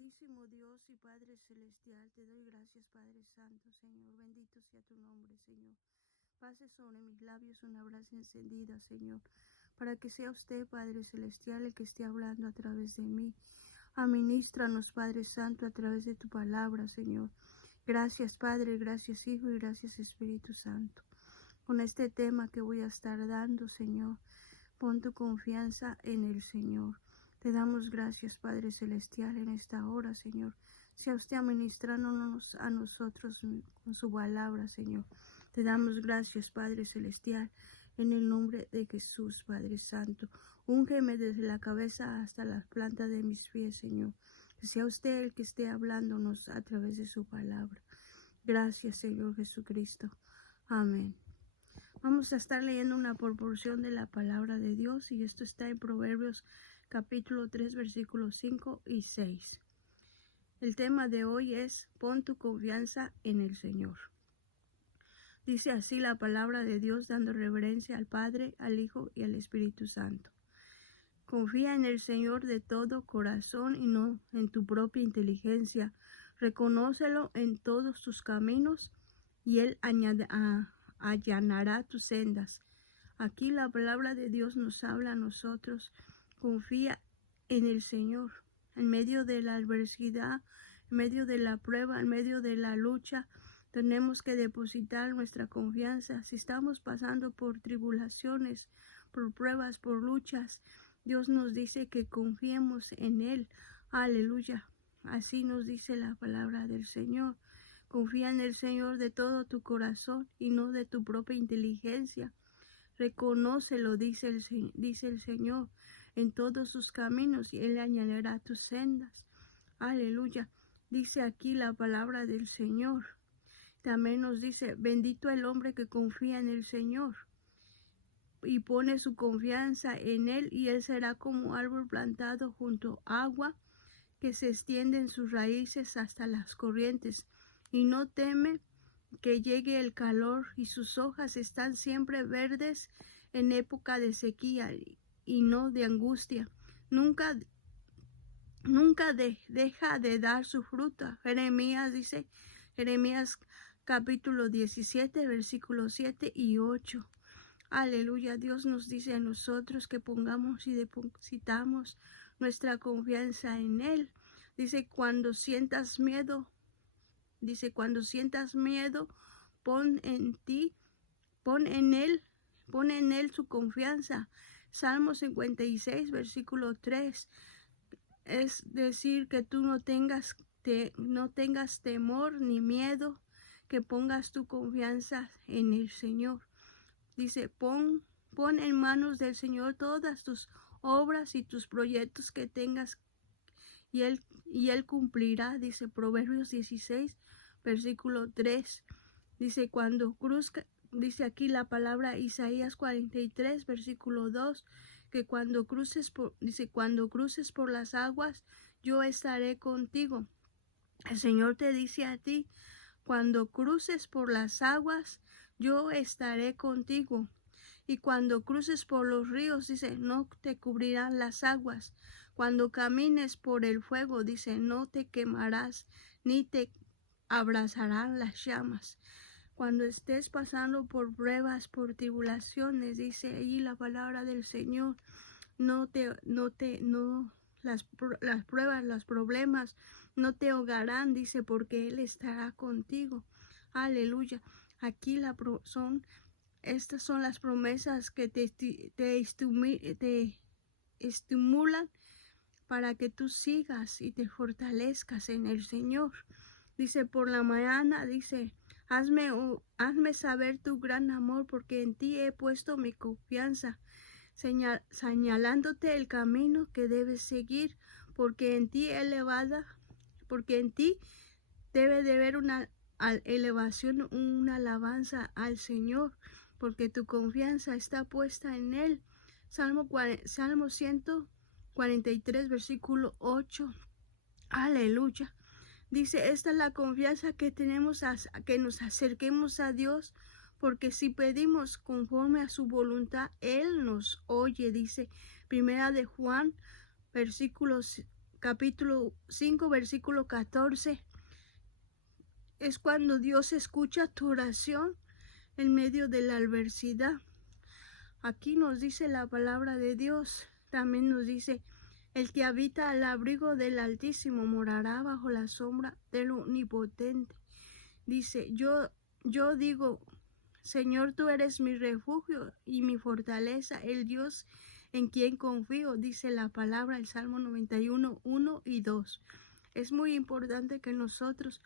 Amantísimo Dios y Padre Celestial, te doy gracias, Padre Santo, Señor. Bendito sea tu nombre, Señor. Pase sobre mis labios una brasa encendida, Señor, para que sea usted, Padre Celestial, el que esté hablando a través de mí. Administranos, Padre Santo, a través de tu palabra, Señor. Gracias, Padre, gracias, Hijo, y gracias, Espíritu Santo. Con este tema que voy a estar dando, Señor, pon tu confianza en el Señor. Te damos gracias, Padre Celestial, en esta hora, Señor. Sea usted administrándonos a nosotros con su palabra, Señor. Te damos gracias, Padre Celestial, en el nombre de Jesús, Padre Santo. Úngeme desde la cabeza hasta las plantas de mis pies, Señor. Que sea usted el que esté hablándonos a través de su palabra. Gracias, Señor Jesucristo. Amén. Vamos a estar leyendo una porción de la palabra de Dios y esto está en Proverbios capítulo 3 versículos 5 y 6. El tema de hoy es pon tu confianza en el Señor. Dice así la palabra de Dios dando reverencia al Padre, al Hijo y al Espíritu Santo. Confía en el Señor de todo corazón y no en tu propia inteligencia. Reconócelo en todos tus caminos y Él allanará tus sendas. Aquí la palabra de Dios nos habla a nosotros. Confía en el Señor. En medio de la adversidad, en medio de la prueba, en medio de la lucha, tenemos que depositar nuestra confianza. Si estamos pasando por tribulaciones, por pruebas, por luchas, Dios nos dice que confiemos en Él. Aleluya. Así nos dice la palabra del Señor. Confía en el Señor de todo tu corazón y no de tu propia inteligencia. Reconócelo, dice el Señor, en todos sus caminos y Él añadirá tus sendas. Aleluya. Dice aquí la palabra del Señor. También nos dice, bendito el hombre que confía en el Señor y pone su confianza en Él, y Él será como árbol plantado junto a agua, que se extienden sus raíces hasta las corrientes, y no teme que llegue el calor, y sus hojas están siempre verdes en época de sequía y no de angustia. Nunca deja de dar su fruta. Jeremías dice, Jeremías capítulo 17, versículos 7 y 8. Aleluya, Dios nos dice a nosotros que pongamos y depositamos nuestra confianza en Él. Dice, cuando sientas miedo, pon en Él su confianza. Salmo 56, versículo 3. Es decir, que tú no tengas temor ni miedo, que pongas tu confianza en el Señor. Dice, pon en manos del Señor todas tus obras y tus proyectos que tengas, y Él cumplirá. Dice Proverbios 16, versículo 3. Dice, dice aquí la palabra Isaías 43, versículo 2, que cuando cruces por las aguas, yo estaré contigo. El Señor te dice a ti, cuando cruces por las aguas, yo estaré contigo. Y cuando cruces por los ríos, dice, no te cubrirán las aguas. Cuando camines por el fuego, dice, no te quemarás, ni te abrazarán las llamas. Cuando estés pasando por pruebas, por tribulaciones, dice allí la palabra del Señor, las pruebas, los problemas no te ahogarán, dice, porque Él estará contigo. Aleluya. Aquí estas son las promesas que te estimulan para que tú sigas y te fortalezcas en el Señor. Dice, por la mañana, dice, hazme saber tu gran amor, porque en ti he puesto mi confianza, señalándote el camino que debes seguir, porque en ti debe de haber una elevación, una alabanza al Señor, porque tu confianza está puesta en Él. Salmo 143, versículo 8. Aleluya. Dice, esta es la confianza que tenemos, que nos acerquemos a Dios, porque si pedimos conforme a su voluntad, Él nos oye. Dice Primera de Juan, capítulo 5, versículo 14, es cuando Dios escucha tu oración en medio de la adversidad. Aquí nos dice la palabra de Dios, también nos dice, el que habita al abrigo del Altísimo morará bajo la sombra del Omnipotente. Dice, yo digo, Señor, tú eres mi refugio y mi fortaleza, el Dios en quien confío, dice la palabra, el Salmo 91, 1 y 2. Es muy importante que nosotros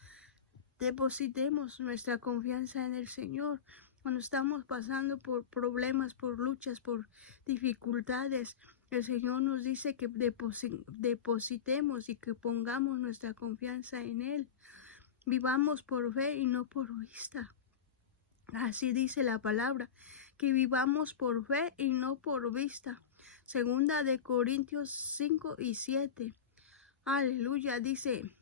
depositemos nuestra confianza en el Señor. Cuando estamos pasando por problemas, por luchas, por dificultades, el Señor nos dice que depositemos y que pongamos nuestra confianza en Él. Vivamos por fe y no por vista. Así dice la palabra, que vivamos por fe y no por vista. Segunda de Corintios 5 y 7. Aleluya, dice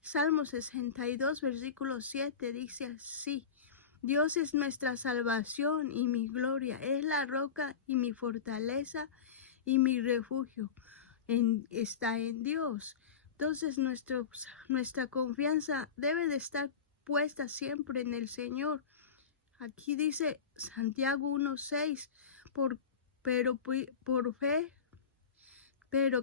Salmo 62, versículo 7, dice así. Dios es nuestra salvación y mi gloria, es la roca y mi fortaleza y mi refugio. Está en Dios. Entonces nuestra confianza debe de estar puesta siempre en el Señor. Aquí dice Santiago 1:6, pero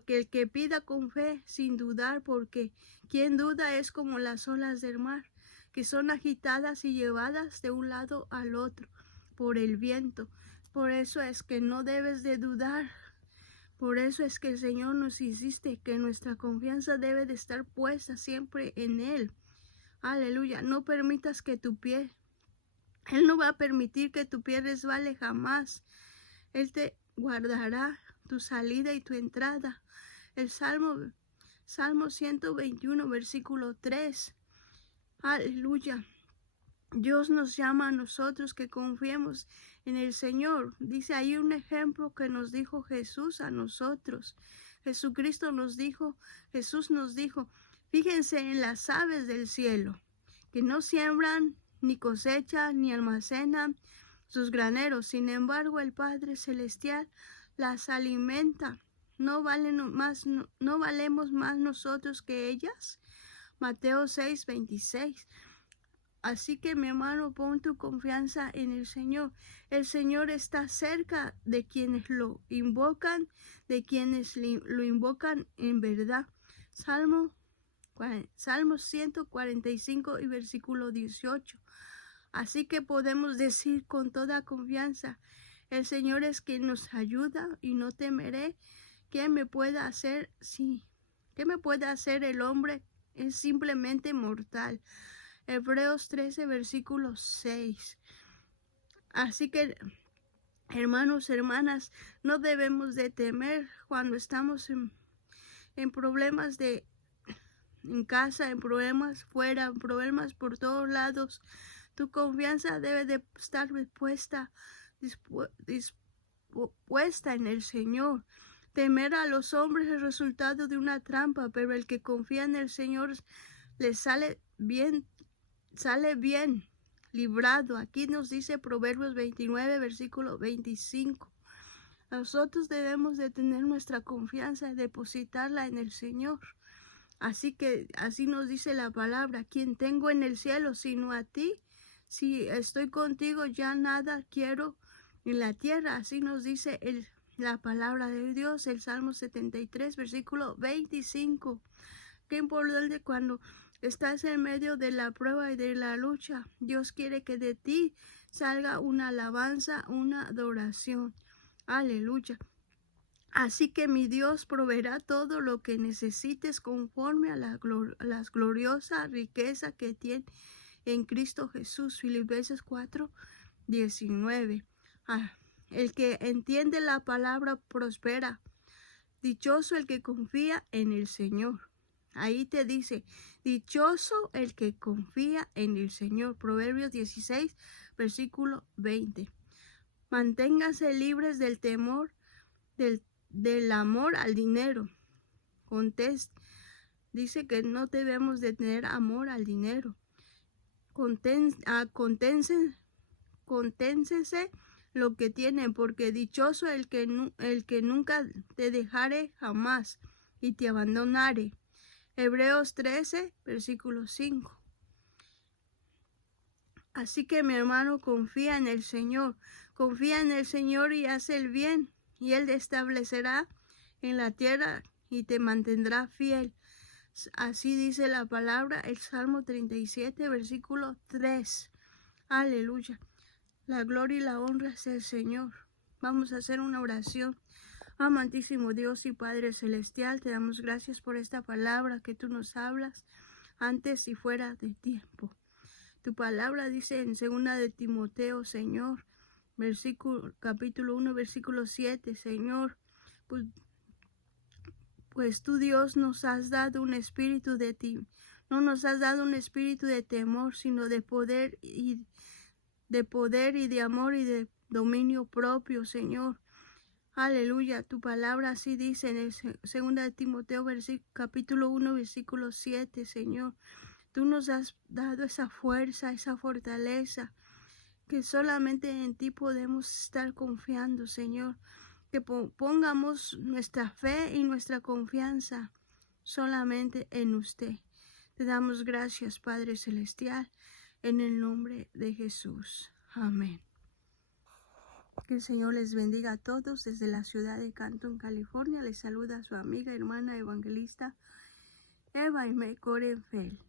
que el que pida con fe, sin dudar, porque quien duda es como las olas del mar, que son agitadas y llevadas de un lado al otro por el viento. Por eso es que no debes de dudar. Por eso es que el Señor nos insiste que nuestra confianza debe de estar puesta siempre en Él. Aleluya. No permitas que Él no va a permitir que tu pie resbale jamás. Él te guardará tu salida y tu entrada. El Salmo 121, versículo 3. Aleluya. Dios nos llama a nosotros que confiemos en el Señor. Dice ahí un ejemplo que nos dijo Jesús a nosotros. Jesús nos dijo, fíjense en las aves del cielo, que no siembran, ni cosechan, ni almacenan sus graneros. Sin embargo, el Padre Celestial las alimenta. ¿No valemos más nosotros que ellas? Mateo 6, 26. Así que, mi hermano, pon tu confianza en el Señor. El Señor está cerca de quienes lo invocan, de quienes lo invocan en verdad. Salmo 145 y versículo 18. Así que podemos decir con toda confianza, el Señor es quien nos ayuda y no temeré. ¿Qué me puede hacer? Sí. ¿Qué me puede hacer el hombre? Es simplemente mortal. Hebreos 13, versículo 6. Así que, hermanos, hermanas, no debemos de temer cuando estamos en problemas en casa, en problemas fuera, en problemas por todos lados. Tu confianza debe de estar dispuesta en el Señor. Temer a los hombres es el resultado de una trampa, pero el que confía en el Señor le sale bien librado. Aquí nos dice Proverbios 29, versículo 25. Nosotros debemos de tener nuestra confianza y depositarla en el Señor. Así nos dice la palabra, quien tengo en el cielo sino a ti, si estoy contigo ya nada quiero en la tierra. Así nos dice la palabra de Dios, el Salmo 73, versículo 25. Qué importante cuando estás en medio de la prueba y de la lucha. Dios quiere que de ti salga una alabanza, una adoración. Aleluya. Así que mi Dios proveerá todo lo que necesites conforme a las gloriosas riquezas que tiene en Cristo Jesús. Filipenses 4, 19. El que entiende la palabra prospera. Dichoso el que confía en el Señor. Ahí te dice, dichoso el que confía en el Señor. Proverbios 16, versículo 20. Manténganse libres del temor, del amor al dinero. Dice que no debemos de tener amor al dinero. Conténsense lo que tienen, porque dichoso el que nunca te dejare jamás, y te abandonaré. Hebreos 13, versículo 5. Así que mi hermano, confía en el Señor y haz el bien, y Él te establecerá en la tierra y te mantendrá fiel. Así dice la palabra, el Salmo 37, versículo 3. Aleluya. La gloria y la honra es el Señor. Vamos a hacer una oración. Amantísimo Dios y Padre Celestial, te damos gracias por esta palabra que tú nos hablas antes y fuera de tiempo. Tu palabra dice en 2 de Timoteo, Señor, capítulo 1, versículo 7, Señor, pues tú, Dios, nos has dado un espíritu de ti. No nos has dado un espíritu de temor, sino de poder y de amor y de dominio propio, Señor. Aleluya, tu palabra así dice en el 2 de Timoteo, capítulo 1, versículo 7, Señor. Tú nos has dado esa fuerza, esa fortaleza, que solamente en ti podemos estar confiando, Señor. Que pongamos nuestra fe y nuestra confianza solamente en usted. Te damos gracias, Padre Celestial, en el nombre de Jesús. Amén. Que el Señor les bendiga a todos desde la ciudad de Canton, California. Les saluda su amiga, hermana evangelista Eva Aimee Corenfeld.